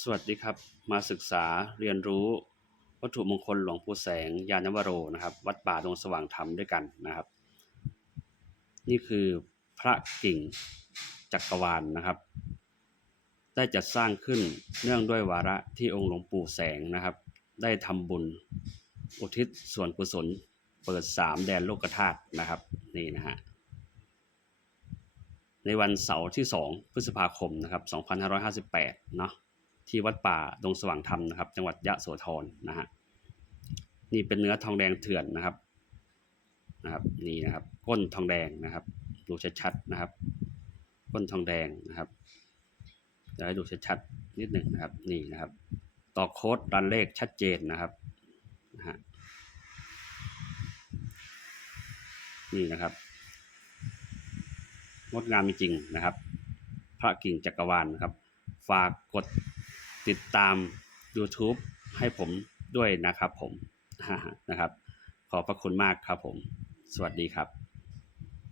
สวัสดีครับ มาศึกษาเรียนรู้วัตถุมงคลหลวงปู่แสงยานวโรนะครับ วัดป่าดงสว่างธรรมด้วยกันนะครับ นี่คือพระกิ่งจักรวาลนะครับ ได้จัดสร้างขึ้นเนื่องด้วยวาระที่องค์หลวงปู่แสงนะครับ ได้ทำบุญอุทิศส่วนกุศลเปิดสามแดนโลกธาตุนะครับนี่นะฮะในวันเสาร์ที่ 2 พฤษภาคมนะครับ 2558 เนาะ ที่วัดป่าดงสว่างธรรมนะครับ จังหวัดยะโสธรนะฮะนี่เป็นเนื้อทองแดงเถื่อนนะครับนะครับนี่นะครับ ก้นทองแดงนะครับดูชัดๆนะครับ ก้นทองแดงนะครับจะให้ดูชัดๆนิดหนึ่งนะครับนี่นะครับ ต่อโค้ดรันเลขชัดเจนนะครับนะฮะนี่นะครับงดงามจริงๆนะครับ พระกิ่งจักรวาลนะครับ ฝากกด ติดตาม YouTube ให้ผมด้วยนะครับผมนะครับ ขอบพระคุณมากครับผม สวัสดีครับ